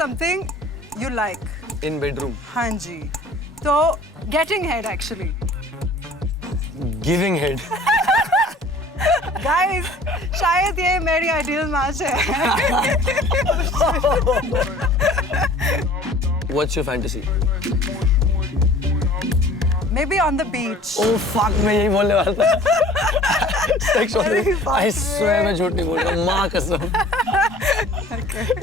something you like. In bedroom. हाँ जी. तो getting head actually. Giving head. Guys, शायद ये मेरी ideal match है. What's your fantasy? Maybe on the beach. Oh fuck, मैं यही बोलने वाला था. Sexually, I swear मैं झूठ नहीं बोल रहा. माँ कसम.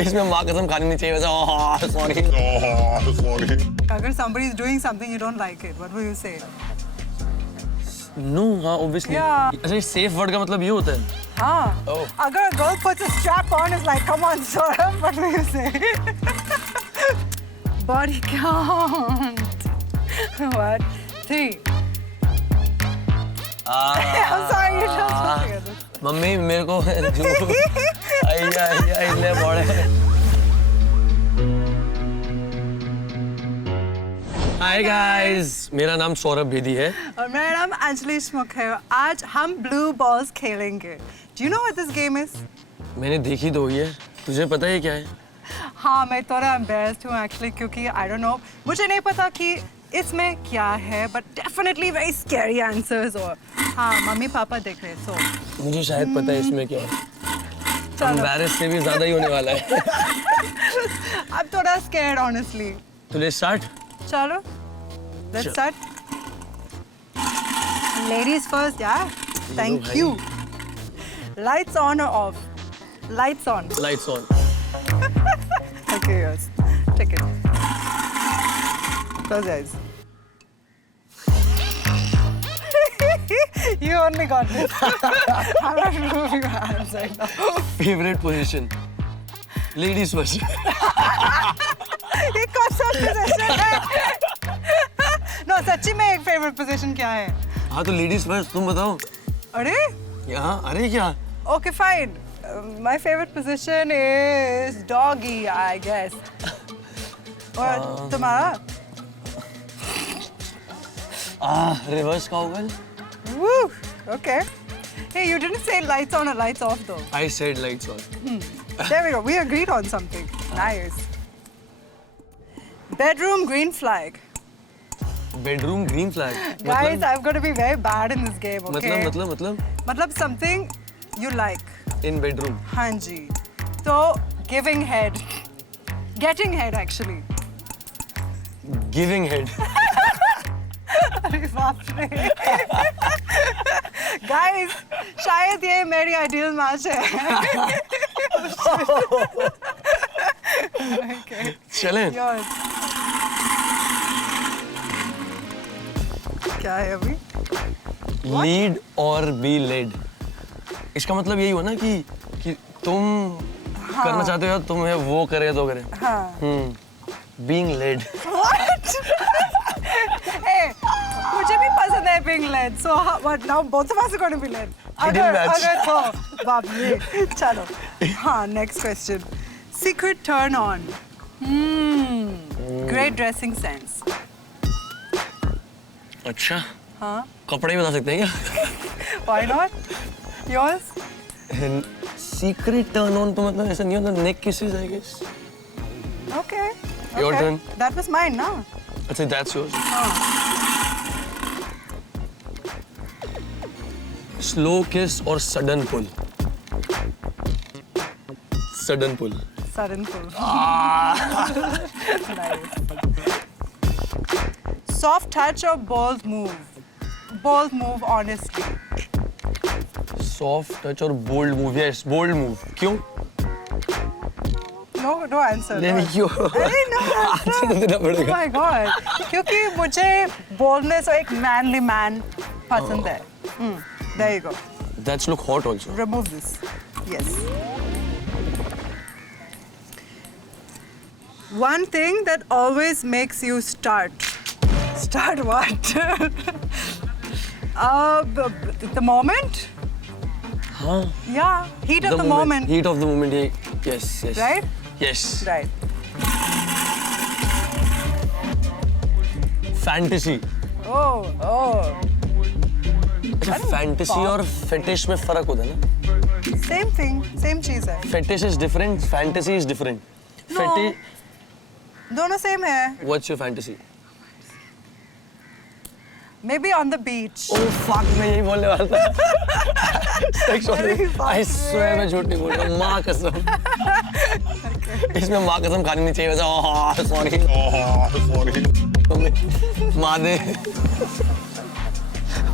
इसमें माँ कसम खानी नहीं चाहिए वैसे. Oh, sorry. अगर somebody is doing something you don't like it, what will you say? No, हाँ obviously. Yeah. अच्छा ये safe word का मतलब ये होता है. हाँ. Oh. अगर a girl puts a strap on, it's like, come on, Saurabh, what will you say? Body count. What? 3. I'm sorry, you just forget it. Mummy मेरे को आई ले बड़े. Hi guys, मेरा नाम सौरभ बेदी है. और मेरा नाम अंजलि स्मुख है. आज हम blue balls खेलेंगे. Do you know what this game is? मैंने देखी तो हुई है. तुझे पता है क्या है? हाँ, मैं थोड़ा embarrassed हूँ actually क्योंकि I don't know. मुझे नहीं पता कि इसमें क्या है, but definitely very scary answers. और हाँ, मम्मी पापा देख रहे हैं, so. मुझे शायद पता है इसमें क्या है. Embarrassed से भी ज़्यादा ही होने वाला है. I'm थोड़ा scared honestly. तो let's start. चलो, let's start. Ladies first, yeah. Thank you. Lights on or off? Lights on. Lights on. Okay, yes. Take it. Close your eyes. You only got this. I'm not moving my hands right now. Favorite position. Ladies first. ये कौन सा position है? No, सच्ची में एक favourite position क्या है? हाँ तो ladies first तुम बताओ. अरे? यहाँ अरे क्या? Okay, fine. My favorite position is doggy, I guess. और तुम्हारा? Reverse cowgirl. Woo. Okay. Hey, you didn't say lights on or lights off though. I said lights on. There we go. We agreed on something. Nice. Bedroom green flag. Bedroom green flag. Guys, I'm going to be very bad in this game, okay? मतलब something you like. In bedroom. हाँ जी. तो giving head. Getting head actually. Giving head. अरे बाप रे. Guys, शायद ये मेरी ideal match है. Okay. चलें. Yours. क्या है अभी? Lead or be led. इसका मतलब यही हुआ ना कि तुम करना चाहते हो तुम्हें वो करे तो करे. हाँ. Being led. What? Hey, मुझे भी पसंद है being led. So what now? Both of us are going to be led. अगर तो बाप रे. चलो. हाँ, next question. Secret turn on. Great dressing sense. अच्छा. हाँ. कपड़े ही बता सकते हैं क्या? Why not? Yours? Secret turn on तो मतलब ऐसा नहीं होता. Neck kisses I guess. Okay. Your turn. That was mine, no? अच्छा, that's yours. Slow kiss or sudden pull? Sudden pull. Sudden pull. Nice. Soft touch or bold move? Bold move, honestly. Soft touch or bold move? Yes, bold move. क्यों? No answer. नहीं क्यों? अरे no answer. देना Oh पड़ेगा. my God. क्योंकि मुझे boldness और एक manly man पसंद है. There you go. That's look hot also. Remove this. Yes. One thing that always makes you start. Start what? The moment? हाँ. Yeah, heat of the moment. Heat of the moment. Yes. Right? Yes. Right. Fantasy. Oh. अच्छा, fantasy और fetish में फर्क होता है ना? Same thing, same चीज़ है. Fetish is different, fantasy is different. No. दोनों सेम है. What's your fantasy? Maybe on the beach. Oh fuck, मैं यही बोलने वाला था. Sex on the अरे बाप I रे. swear मैं झूठ नहीं बोल रहा. माँ कसम. इसमें माँ कसम खानी नहीं चाहिए वैसे. Sorry. माँ दे.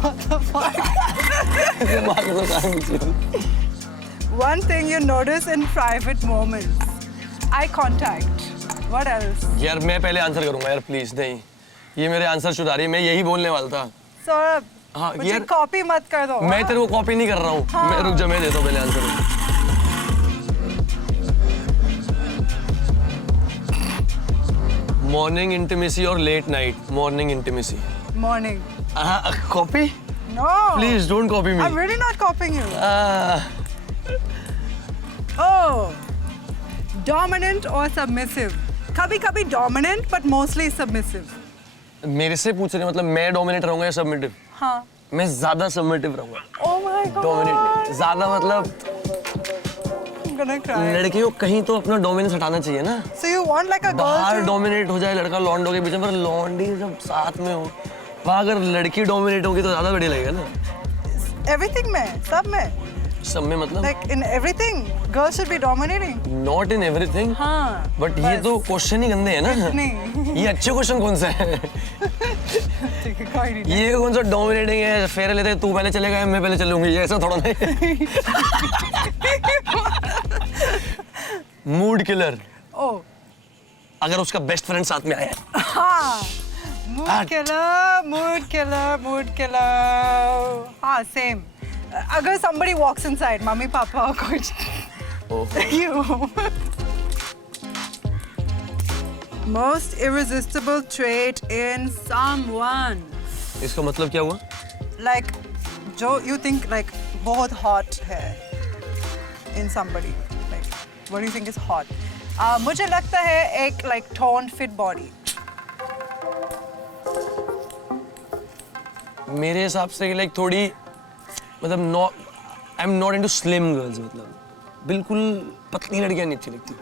What the fuck? इसमें माँ कसम खानी नहीं चाहिए. One thing you notice in private moments. Eye contact. What else? यार मैं पहले आंसर करूंगा यार प्लीज. नहीं ये मेरे आंसर शुरू आ रही है. मैं यही बोलने वाला था. सौरभ, हाँ, मुझे यार- कॉपी मत कर दो. मैं तेरे को कॉपी नहीं कर रहा हूँ. हाँ. मैं रुक जा, मैं देता हूँ पहले आंसर. मॉर्निंग इंटीमेसी और late night. Morning intimacy. Morning. Copy No. Please don't copy me. I'm really not copying you. Oh. Dominant or submissive? कभी-कभी dominant but mostly submissive. मेरे से पूछ रहे मतलब मैं डोमिनेट रहूंगा या सबमिटिव? हाँ. मैं ज्यादा सबमिटिव रहूंगा. Oh my god. डोमिनेट ज्यादा मतलब I'm gonna cry. लड़कियों को कहीं तो अपना डोमिनेंस हटाना चाहिए ना. So you want like a girl बाहर to... डोमिनेट हो जाए लड़का लॉन्डो के बीच में, पर लॉन्डी जब साथ में हो वहाँ अगर लड़की डोमिनेट होगी तो ज्यादा बढ़िया लगेगा ना. Everything में, सब में. सब में मतलब Like in everything, girls should be dominating. Not in everything. हाँ. बट ये तो क्वेश्चन ही गंदे है ना. नहीं. ये अच्छे क्वेश्चन कौन सा है? ठीक है, कोई नहीं. ये कौन सा डोमिनेटिंग है? फेर लेते तू पहले चलेगा मैं पहले चलूंगी, ये ऐसा थोड़ा नहीं. Mood killer. Oh. अगर उसका बेस्ट फ्रेंड साथ में आया है. हाँ. Mood killer. हाँ, same. अगर somebody walks inside, mummy papa कुछ. You. Most irresistible trait in someone. इसका मतलब क्या हुआ? Like जो you think like बहुत hot है in somebody. Like what do you think is hot? मुझे लगता है एक like toned fit body. मेरे हिसाब से लाइक थोड़ी मतलब not I am not into slim girls. मतलब बिल्कुल पतली लड़कियां नहीं अच्छी लगती.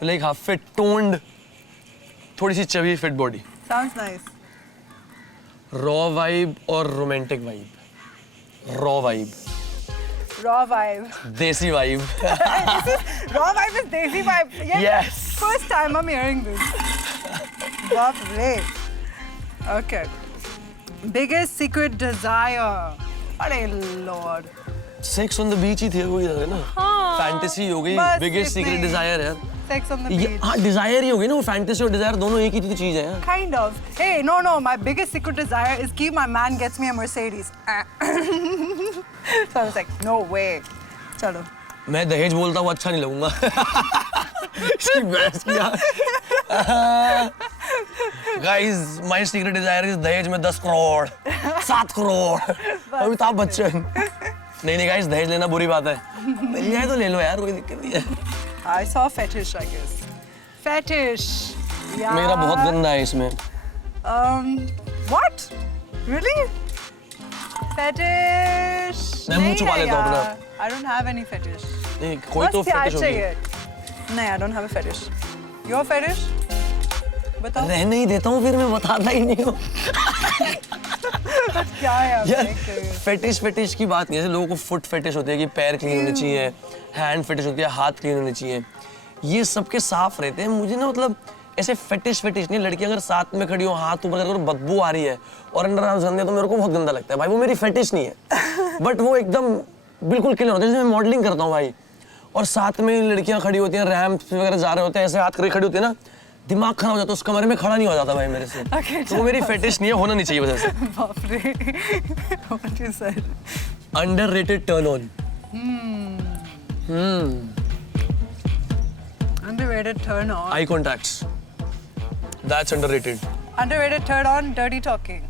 तो लाइक हाँ फिट टोन्ड थोड़ी सी chubby fit body. Sounds nice. Raw vibe और romantic vibe. Raw vibe. Raw vibe. Desi vibe. Raw vibe is desi vibe. Yes. First time I'm hearing this. Baap re. Okay. Biggest secret desire. अरे Lord. Sex on the beach ही थे वो यार ना. हाँ. Fantasy हो गई. बस बिगेस्ट इतने सीक्रेट ही. डिजायर यार. Sex on the ये beach. हाँ डिजायर ही हो गई ना. वो फैंटेसी और डिजायर दोनों एक ही चीज है यार. Kind of. Hey, no. My biggest secret desire is कि my man gets me a Mercedes. So I was like, no way. चलो. मैं दहेज बोलता हूँ अच्छा नहीं लगूंगा. इसकी बहस किया. Guys, my secret desire is दहेज में 10 करोड़, 7 करोड़. अमिताभ बच्चन. नहीं guys, दहेज लेना बुरी बात है. मिल जाए तो ले लो यार, कोई दिक्कत नहीं है. I saw fetish, I guess. Fetish. Yeah. मेरा बहुत गंदा है इसमें. What? Really? Fetish. मैं मुंह छुपा लेता हूँ अपना. I don't have any fetish. नहीं कोई तो बस प्यार फेटिश होगी. चाहिए. नहीं, I don't have a fetish. Your fetish? बताओ. रहने ही देता हूँ फिर मैं बताता ही नहीं हूँ. क्या है आप यार देख रहे हो? फेटिश की बात नहीं है. जैसे लोगों को फुट फेटिश होती है कि पैर क्लीन होने चाहिए, हैंड फेटिश होती है हाथ क्लीन होने चाहिए. ये सबके साफ रहते हैं. मुझे ना मतलब ऐसे फेटिश नहीं. लड़की अगर साथ में खड़ी हो हाथ ऊपर करके बदबू आ रही है और अंडर आर्म्स गंदे तो मेरे को बहुत गंदा लगता है भाई. वो मेरी फेटिश नहीं है. बट वो एकदम बिल्कुल क्लीन होता है. जैसे मैं मॉडलिंग करता हूँ भाई और साथ में लड़कियां खड़ी होती हैं रैंप वगैरह जा रहे होते हैं ऐसे हाथ करके खड़ी होती है ना, दिमाग खराब हो जाता है. उस कमरे में खड़ा नहीं हो जाता भाई मेरे से. तो वो मेरी फेटिश नहीं है. होना नहीं चाहिए वजह से. बाप रे. What you said? Underrated turn on. Underrated turn on. I contacts. That's underrated. Underrated turn on. Dirty talking.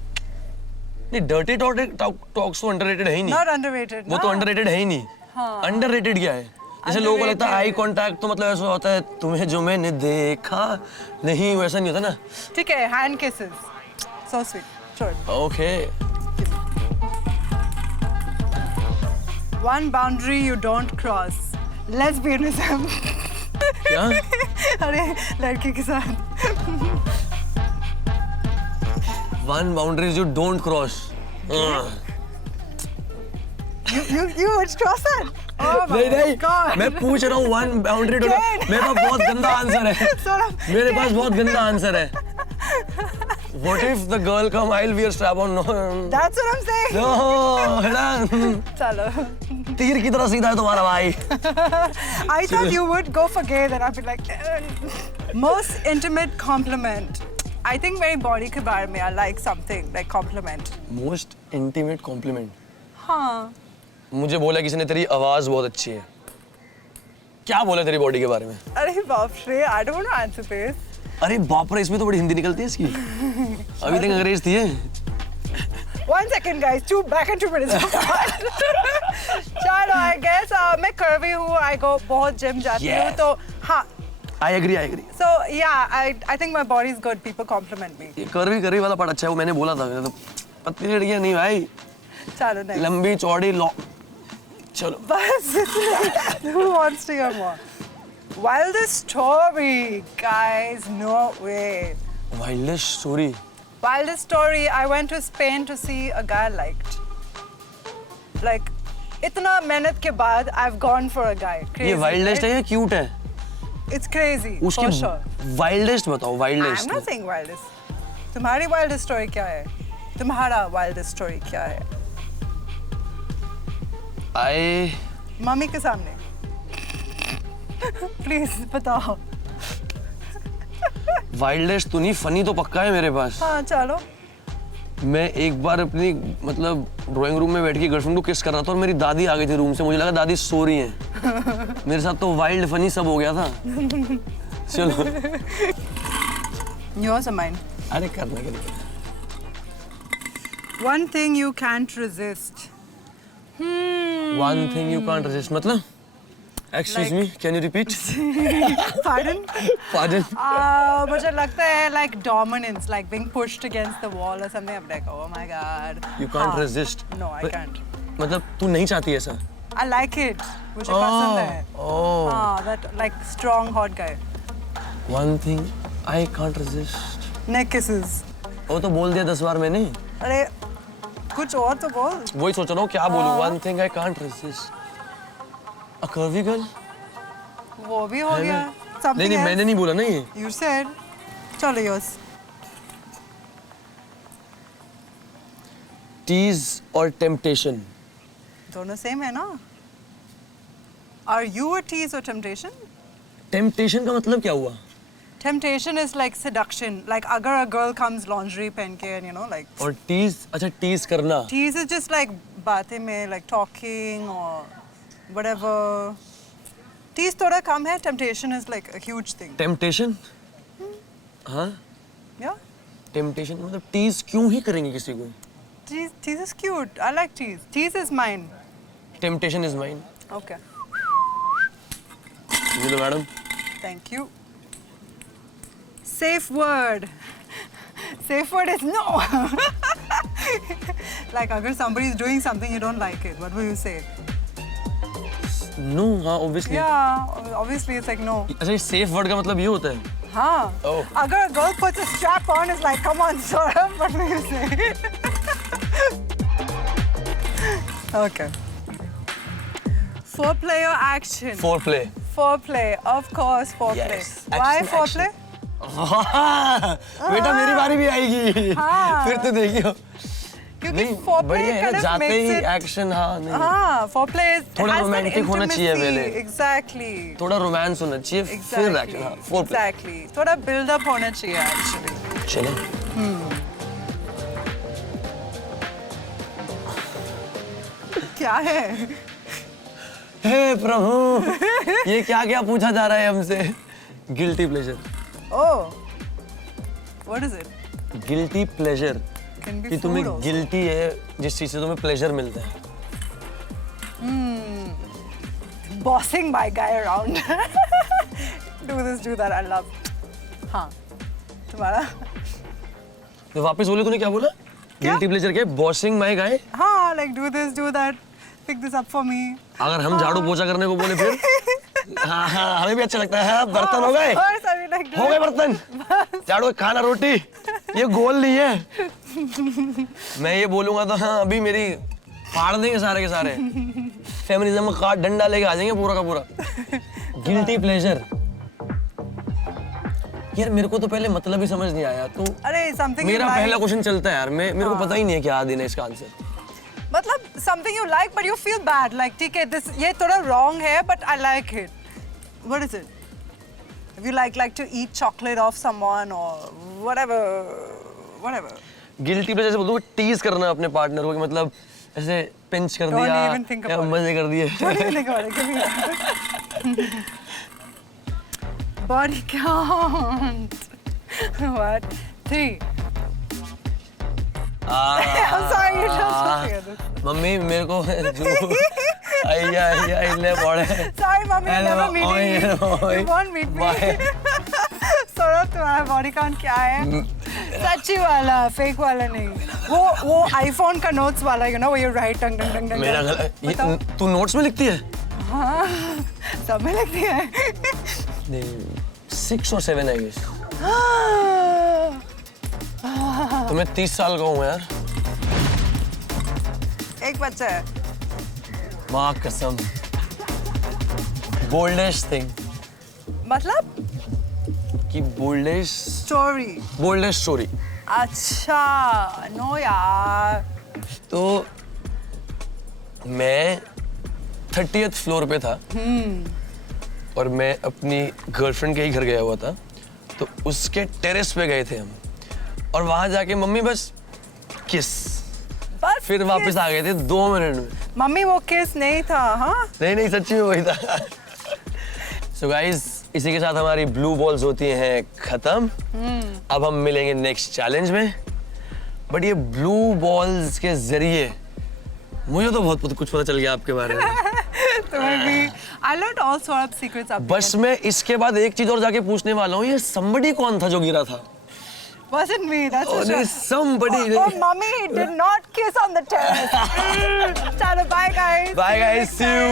नहीं डर्टी टॉक्स तो अंडररेटेड है ही नहीं. Not underrated. वो तो ना. अंडररेटेड है ही नहीं. हाँ. अंडररेटेड क्या है? जैसे लोगों को लगता है आई कांटेक्ट तो मतलब ऐसा होता है तुम्हें जो मैंने देखा नहीं, वैसा नहीं होता ना. ठीक है. Hand kisses. So sweet. Sure. Okay. One boundary you don't cross. Lesbianism. क्या? अरे लड़की के साथ। One boundaries you don't cross. You would cross that? Oh my नहीं God. मैं पूछ रहा हूँ one boundary to मेरे पास बहुत गंदा आंसर है मेरे पास बहुत गंदा आंसर है What if the girl come I'll wear strap on? No. That's what I'm saying. No, हेड़ा चलो. तीर की तरह सीधा है तुम्हारा भाई I thought you would go for gay, then I'd be like, most intimate compliment. I think मेरी body के बारे में I like something like compliment. Most intimate compliment. हाँ. मुझे बोला किसी ने तेरी आवाज बहुत अच्छी है क्या बोला तेरी बॉडी के बारे में अरे बाप रे, I don't want to answer this. अरे बाप रे इसमें तो बड़ी हिंदी निकलती है इसकी अभी तक अंग्रेज थी है 1 second guys, 2 back and 2 minutes. चलो, I guess मैं curvy हूँ, I go बहुत gym जाती हूँ Yes. तो हाँ. I agree. So yeah, I think my body is good. People compliment me. ये करवी वाला पार्ट अच्छा है वो मैंने बोला था तो पतली लड़कियां नहीं भाई चलो next. लंबी चौड़ी चलो बस who wants to hear more? Wildest story, guys, no way. Wildest story. Wildest story, I went to Spain to see a guy I liked. Like, इतना मेहनत के बाद I've gone for a guy. Crazy, ये wildest है या cute है? It's crazy, उसकी for sure. wildest बताओ wildest. I'm not saying wildest. तुम्हारी wildest story क्या है? तुम्हारा wildest story क्या है? मम्मी के सामने. Please बताओ. Wildest तो नहीं funny तो पक्का है मेरे पास. हाँ चलो. मैं एक बार अपनी मतलब ड्राइंग रूम में बैठ के गर्लफ्रेंड को किस कर रहा था और मेरी दादी आ गई थी रूम से मुझे लगा दादी सो रही हैं. मेरे साथ तो वाइल्ड फनी सब हो गया था. चलो. Yours or mine? अरे करना क्या दिक्कत है? One thing you can't resist. One thing you can't resist मतलब? Excuse me, can you repeat? Pardon? Pardon? मुझे लगता है like dominance, like being pushed against the wall or something. I'm like, oh my god. You can't हाँ. resist. No, I can't. मतलब तू नहीं चाहती ऐसा? I like it. मुझे पसंद है. Oh. हाँ, that like strong hot guy. One thing I can't resist. Neck kisses. वो तो बोल दिया 10 बार मैंने. अरे कुछ और तो बोल. वही सोच रहा हूँ क्या बोलूँ. One thing I can't resist. A curvy girl? वो भी हो गया. नहीं Something नहीं else. मैंने नहीं बोला ना ये. You said. चलो yours. Tease or temptation? दोनों सेम है ना? Are you a tease or temptation? Temptation का मतलब क्या हुआ? Temptation is like seduction. Like अगर a girl comes lingerie पहन के and you know like. और tease अच्छा tease करना. Tease is just like बातें में like talking or whatever. Tease थोड़ा कम है. Temptation is like a huge thing. Temptation? हाँ? Yeah. Temptation मतलब tease क्यों ही करेंगे किसी को? Tease is cute. I like tease. Tease is mine. Temptation is mine. Okay. ये लो madam. Thank you. Safe word. Safe word is no. Like अगर somebody is doing something you don't like it, what will you say? No हाँ obviously. Yeah, obviously it's like no. अच्छा ये safe word का मतलब ये होता है? हाँ. Oh. अगर a girl puts a strap on, it's like come on, Saurabh, what will you say? Okay. Foreplay or action? Foreplay. Foreplay, of course, foreplay. Yes. Why Action, foreplay? बेटा मेरी बारी भी आएगी. हाँ. फिर तो देखियो. क्योंकि नहीं foreplay बढ़िया है kind ना of जाते makes ही it. एक्शन हाँ नहीं. हाँ, foreplay is थोड़ा has that romantic होना चाहिए intimacy. पहले. Exactly. थोड़ा रोमांस होना चाहिए फिर Exactly. एक्शन हाँ foreplay. Exactly. थोड़ा build up होना चाहिए actually. चलो. क्या है? हे प्रभु ये क्या क्या पूछा जा रहा है हमसे. Guilty pleasure. Oh. What is it? Guilty pleasure Can be कि food तुम्हें also. गिल्टी है जिस चीज से तुम्हें प्लेजर मिलता है. Bossing my guy around. Do this, do that. I love. हाँ. तुम्हारा? तो वापस बोले तूने क्या बोला? गिल्टी प्लेजर क्या? Bossing my guy. हाँ, like do this, do that. Pick this up for me. अगर हम झाड़ू पोछा करने को बोले फिर हाँ हाँ हमें भी अच्छा लगता है। हाँ, बर्तन हो गए? और सभी like हो गए बर्तन? झाड़ू, खाना, रोटी, ये गोल नहीं है। मैं ये बोलूंगा तो हाँ अभी मेरी फाड़ देंगे सारे के सारे। फेमिनिज्म का डंडा लेके आ जाएंगे पूरा का पूरा। गिल्टी प्लेजर, यार मेरे को तो पहले मतलब ही समझ नहीं आया। तो अरे something मेरा you like. पहला क्वेश्चन चलता है यार, मेरे को पता ही नहीं है क्या देना है इसका आंसर। मतलब something you like but you feel bad like ठीक है this ये थोड़ा wrong है but I like it. What is it? If you like to eat chocolate off someone or whatever. Guilty pleasure जैसे बोलते हो टीज करना अपने पार्टनर को कि मतलब ऐसे पिंच कर Don't दिया even think या about it. मजे कर दिए। Don't even think about it. Give me that. Body count. What? 3. I'm sorry, you don't say this. Mummy मेरे को आइया इल्ले पड़े। Sorry, mommy, I'm never meeting you. You won't meet me. Saurabh तुम्हारा बॉडी काउंट क्या है? सच्ची वाला, फेक वाला नहीं। वो आईफोन का नोट्स वाला, you know, where you write टंग टंग टंग टंग। मेरा तू नोट्स में लिखती है? हाँ, सब में लिखती है। 6 or 7 I guess। तो मैं 30 साल का हूँ यार। एक बच्चा है। माँ कसम। बोल्डेस्ट थिंग मतलब? कि बोल्डेस्ट स्टोरी। अच्छा, नो यार। तो मैं 30th फ्लोर पे था और मैं अपनी गर्लफ्रेंड के ही घर गया हुआ था। तो उसके टेरेस पे गए थे हम और वहां जाके मम्मी बस किस, बस फिर वापस आ गए थे 2 मिनट में। मम्मी वो किस नहीं था, हाँ? नहीं सच्ची में वही था। सो गाइस इसी के साथ हमारी ब्लू बॉल्स होती हैं खत्म। अब हम मिलेंगे नेक्स्ट चैलेंज में। बट ये ब्लू बॉल्स के जरिए मुझे तो बहुत कुछ पता चल गया आपके बारे में। तुम्हें भी। I learned all sort of secrets up बस there. मैं इसके बाद एक चीज और जाके पूछने वाला हूँ, ये somebody कौन था जो गिरा था? Wasn't me, that's for Oh, sure. somebody. Oh, mommy did not kiss on the terrace. Chalo, bye guys. Bye guys, see you.